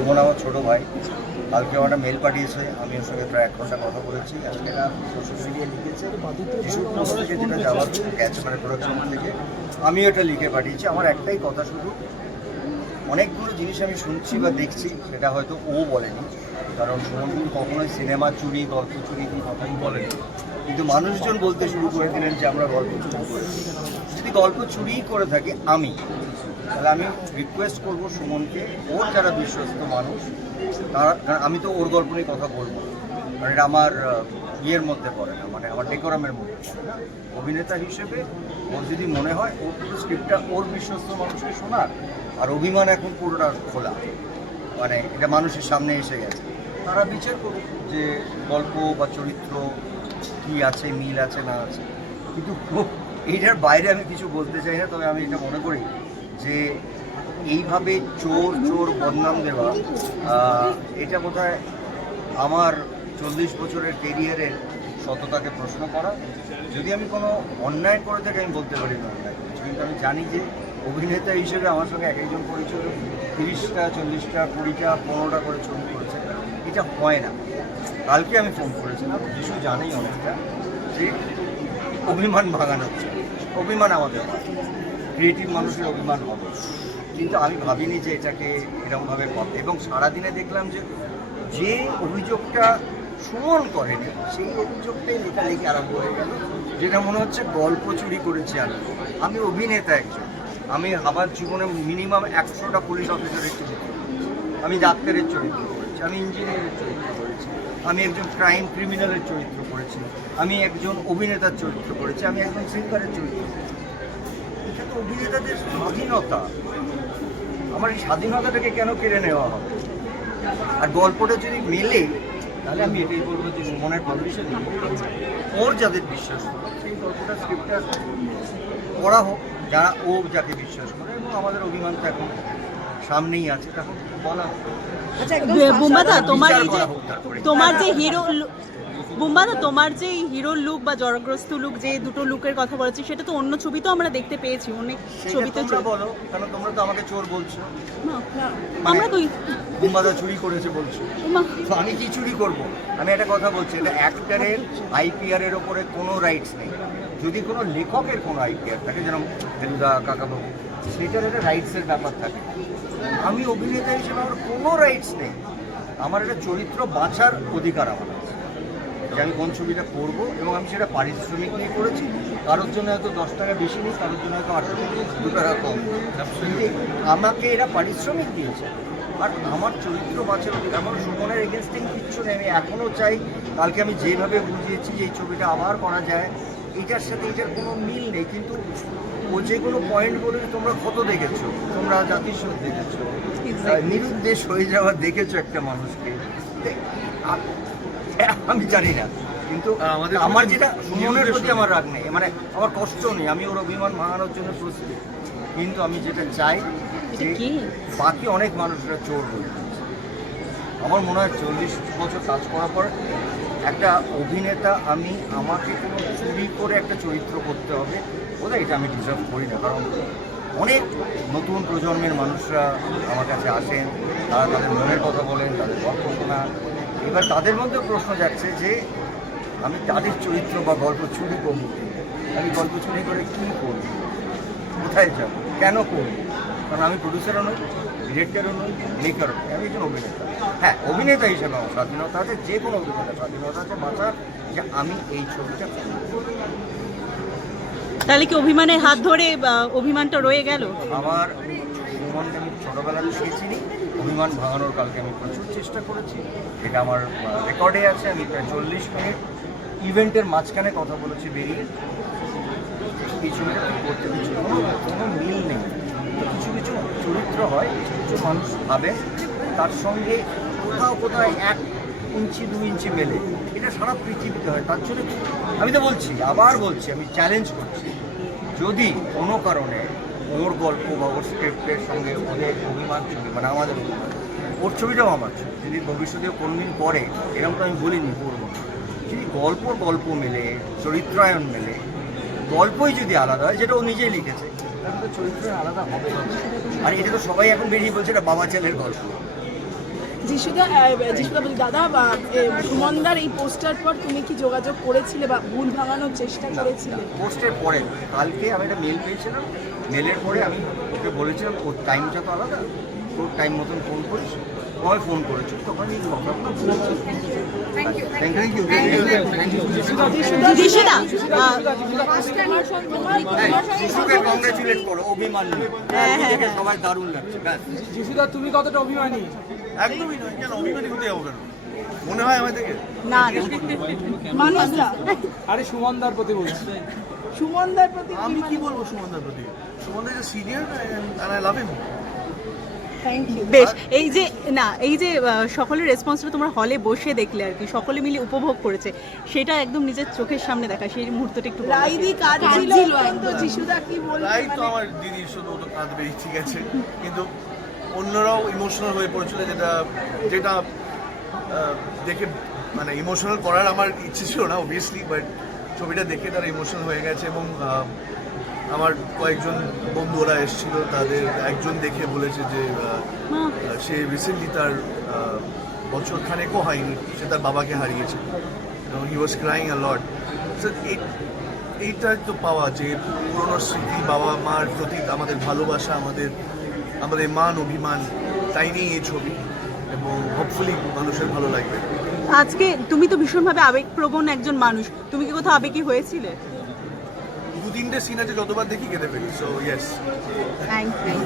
সুমন আমার ছোটো ভাই, কালকে আমার একটা মেল পাঠিয়েছে, আমি ওর সঙ্গে প্রায় 1 ঘন্টা কথা বলেছি। আজকে এরা সোশ্যাল মিডিয়ায় লিখেছে যিশুর পোস্ট থেকে যেটা যাওয়ার গেছে, মানে প্রোডাকশন থেকে আমিও এটা লিখে পাঠিয়েছি। আমার একটাই কথা, শুধু অনেকগুলো জিনিস আমি শুনছি বা দেখছি, সেটা হয়তো ও বলেনি, কারণ সুমনপুর কখনোই সিনেমা চুরি, গল্প চুরি কি কথাই বলেনি, কিন্তু মানুষজন বলতে শুরু করে দিলেন যে আমরা গল্প চুরি করেছি। যদি গল্প চুরি করে থাকি আমি, তাহলে আমি রিকোয়েস্ট করবো সুমনকে, ওর যারা বিশ্বস্ত মানুষ তারা, কারণ আমি তো ওর গল্প নিয়ে কথা বলবো না, কারণ এটা আমার ইয়ের মধ্যে পড়ে না, মানে আমার ডেকোরামের মধ্যে পড়ে না। অভিনেতা হিসেবে ওর যদি মনে হয় ওর পুরো স্ক্রিপ্টটা ওর বিশ্বস্ত মানুষকে শোনার, আর অভিমান এখন পুরোটা খোলা, মানে এটা মানুষের সামনে এসে গেছে, তারা বিচার করুক যে গল্প বা চরিত্র কি আছে, মিল আছে না আছে। কিন্তু এইটার বাইরে আমি কিছু বলতে চাই না। তবে আমি এটা মনে করি যে এইভাবে চোর চোর বদনাম দেওয়া, এটা বোধহয় আমার 40 বছরের কেরিয়ারের সততাকে প্রশ্ন করা। যদি আমি কোনো অন্যায় করে থাকি আমি বলতে পারি না অন্যায় করেছি, কিন্তু আমি জানি যে অভিনেতা হিসেবে আমার সঙ্গে এক একজন পরিচয় 30টা 40টা 20টা 15টা করে ছবি করেছে, এটা হয় না। কালকে আমি ফোন করেছিলাম, যিশু জানেই অনেকটা যে অভিমান ভাঙানো হচ্ছে, অভিমান আমাদের ক্রিয়েটিভ মানুষের অভিমান হবে, কিন্তু আমি ভাবিনি যে এটাকে এরকমভাবে পাবে। এবং সারাদিনে দেখলাম যে যে অভিযোগটা সুমন করেনি সেই অভিযোগটাই লেখালেখি আরম্ভ হয়ে গেল, যেটা মনে হচ্ছে গল্প চুরি করেছি আমি অভিনেতা একজন। আমি আমার জীবনে মিনিমাম 100টা পুলিশ অফিসারের চরিত্র করেছি, আমি ডাক্তারের চরিত্র করেছি, আমি ইঞ্জিনিয়ারের চরিত্র করেছি, আমি একজন ক্রিমিনালের চরিত্র করেছি, আমি একজন অভিনেতার চরিত্র করেছি, আমি একজন সিঙ্গারের চরিত্র করেছি। এটা তো অভিনেতাদের স্বাধীনতা, আমার এই স্বাধীনতাটাকে কেন কেড়ে নেওয়া হবে? আর গল্পটা যদি মেলে, তাহলে আমি এটাই বলবো যে সুমনের পাবলিশার ওর যাদের বিশ্বাস করে সেই গল্পটা স্ক্রিপ্টটা পড়া হোক, যারা ও যাকে বিশ্বাস করে, এবং আমাদের অভিমান তো এখন সামনেই আছে, তখন বলা হোক। বুম্বাদা, তোমার বিচার এই যে করা হোক তারপরে। তোমার যে হিরো বুম্বাদা, তোমার যে হিরোর লুক বা জড়গ্রস্ত লুক, যে দুটো লুকের কথা বলেছি, সেটা তো অন্য ছবিতেও আমরা দেখতে পেয়েছি, অনেক ছবিতে। তোমরা বলো, কারণ তোমরা তো আমাকে চোর বলছো, আমরা কই বুম্বাদা চুরি করেছে বলছো, তো আমি কি চুরি করব? আমি একটা কথা বলছি, এটা অ্যাক্টরের আইপিআর এর ওপরে কোনো রাইটস নেই। যদি কোনো লেখকের কোনো আইপিআর থাকে, যেরকম ফেলুদা কাকাবাবু, সেটার একটা রাইটসের ব্যাপার থাকে। আমি অভিনেতা হিসেবে আমার কোনো রাইটস নেই, আমার একটা চরিত্র বাঁচার অধিকার আমার আছে, যে আমি কোন ছবিটা করবো, এবং আমি সেটা পারিশ্রমিক নিয়ে করেছি। কারোর জন্য হয়তো 10 টাকা বেশি নিই, কারোর জন্য হয়তো 2 টাকা কম, কিন্তু আমাকে এরা পারিশ্রমিক দিয়েছে, আর আমার চরিত্র বাঁচার অধিকার। আমার সুমনের এগেনস্টে কিচ্ছু নেই। আমি এখনও চাই, কালকে আমি যেভাবে বুঝিয়েছি যে এই ছবিটা আবার করা যায়, এটার সাথে এটার কোনো মিল নেই, কিন্তু ও যেগুলো পয়েন্ট বলে, তোমরা কত দেখেছো, তোমরা জাতিস্বর দেখেছো, নিরুদ্দেশ হয়ে যাওয়া দেখেছো একটা মানুষকে, আমি জানি না, কিন্তু আমার যেটা সুমনের প্রতি আমার রাগ নেই, মানে আমার কষ্ট নেই, আমি ওর অভিমান ভাঙানোর জন্য প্রস্তুত, কিন্তু আমি যেটা চাই যে বাকি অনেক মানুষরা চোর হয়ে যাচ্ছে। আমার মনে হয় 40 বছর কাজ করার পর একটা অভিনেতা, আমি আমাকে কোনো চুরি করে একটা চরিত্র করতে হবে বোধহয়, এটা আমি ডিজার্ভ করি না। কারণ অনেক নতুন প্রজন্মের মানুষরা আমার কাছে আসেন, তারা তাদের মনের কথা বলেন, তাদের গল্প শোনা। এবার তাদের মধ্যে প্রশ্ন যাচ্ছে যে আমি তাদের চরিত্র বা গল্প চুরি করব, আমি গল্প চুরি করে কী করব, কোথায় যাব, কেন করব? কারণ আমি প্রডিউসারও নই, ডিরেক্টরও নই, লেখারও নই, আমি একজন অভিনেতা। হ্যাঁ, অভিনেতা হিসেবে আমার স্বাধীনতা আছে, যে কোনো অভিনেতা স্বাধীনতা আছে বাঁচার, যে আমি এই ছবিটা করব। তাহলে কি অভিমানের হাত ধরে অভিমানটা রয়ে গেল? আমার সুমনকে আমি ছোটোবেলা থেকে চিনি, অভিমান ভাঙানোর কালকে আমি প্রচুর চেষ্টা করেছি, এটা আমার রেকর্ডে আছে। আমি প্রায় 40 মিনিট ইভেন্টের মাঝখানে কথা বলেছি বেরিয়ে, এই ছবিটা ঠিক করতে কিছু কোনো মিল নেই। কিছু কিছু চরিত্র হয়, কিছু কিছু মানুষ ভাবে তার সঙ্গে কোথাও কোথাও 1 ইঞ্চি 2 ইঞ্চি মেলে, এটা সারা পৃথিবীতে হয়। তার জন্য আমি তো বলছি, আবার বলছি, আমি চ্যালেঞ্জ করছি, যদি কোনো কারণে ওর গল্প বা ওর স্ক্রিপ্টের সঙ্গে ওদের অভিমান ছবি, মানে আমাদের অভিমান, ওর ছবিটাও আমার ছবি, যদি ভবিষ্যতেও কোনোদিন করে, এরকম তো আমি বলিনি করবো না, যদি গল্প মেলে, চরিত্রায়ন মেলে, গল্পই যদি আলাদা হয়, যেটা ও নিজেই লিখেছে, তাহলে তো চরিত্র আলাদা হবে। আর এটা তো সবাই এখন বেরিয়ে বলছে এটা বাবা ছেলের গল্প, যিশুদা বলি দাদা বা সুমনদার এই পোস্টার পর তুমি কি যোগাযোগ করেছিলে বা ভুল ভাঙানোর চেষ্টা করেছিলে? পোস্টের পরে কালকে আমি একটা মেল পেয়েছিলাম, মেলের পরে আমি ওকে বলেছিলাম ওর টাইমটা তো আলাদা, তোর টাইম মতন ফোন করিস, ও আমায় ফোন করেছিল, তখন আমি থ্যাংক ইউ যিশুদা যিশুকে কংগ্রেচুলেট করো, অভিমানী সবাই দারুণ লাগছে, ব্যাস। যিশুদা তুমি কতটা অভিমানী? একদমই নয়, কেন অভিমানী হতে যাবো কেন? মনে হয় আমার থেকে না মানুষরা আরে সুমনদার প্রতি বলছি। সুমনদার প্রতি আমি কি বলবো সুমনদার প্রতি? সুমনদা is senior and I love him. Thank you. বেশ, এই যে সকলের রেসপন্সটা তোমরা হলে বসে দেখলে আর কি, সকলে মিলে উপভোগ করেছে, সেটা একদম নিজের চোখের সামনে দেখা, সেই মুহূর্তটা একটু বলো। রাইদি কাঁদছিল অত্যন্ত, যিশুদা কি বলবে? তাই তো আমার দিদি শুধু ও তো কাঁদবেই, ঠিক আছে, কিন্তু অন্যরাও ইমোশনাল হয়ে পড়েছিল, যেটা দেখে মানে ইমোশনাল করার আমার ইচ্ছে ছিল না অবভিয়াসলি, বাট ছবিটা দেখে তারা ইমোশনাল হয়ে গেছে। এবং আমার কয়েকজন বন্ধু ওরা এসেছিল, তাদের একজন দেখে বলেছে যে সে রিসেন্টলি তার বছরখানেকও হয়নি সে তার বাবাকে হারিয়েছে, এবং হি ওয়াজ ক্রাইং আ লট। এইটা তো পাওয়া যে পুরনো স্মৃতি, বাবা মার প্রতি আমাদের ভালোবাসা, আমাদের মান অভিমান, তাই নিয়ে এই ছবি, এবং হোপফুলি মানুষের ভালো লাগবে। আজকে তুমি তো ভীষণভাবে আবেগপ্রবণ একজন মানুষ, তুমি কি কোথাও আবেগী হয়েছিলে? 2-3টে সিন আছে, যতবার দেখি কেঁদে ফেলি, সো ইয়েস। Thank you.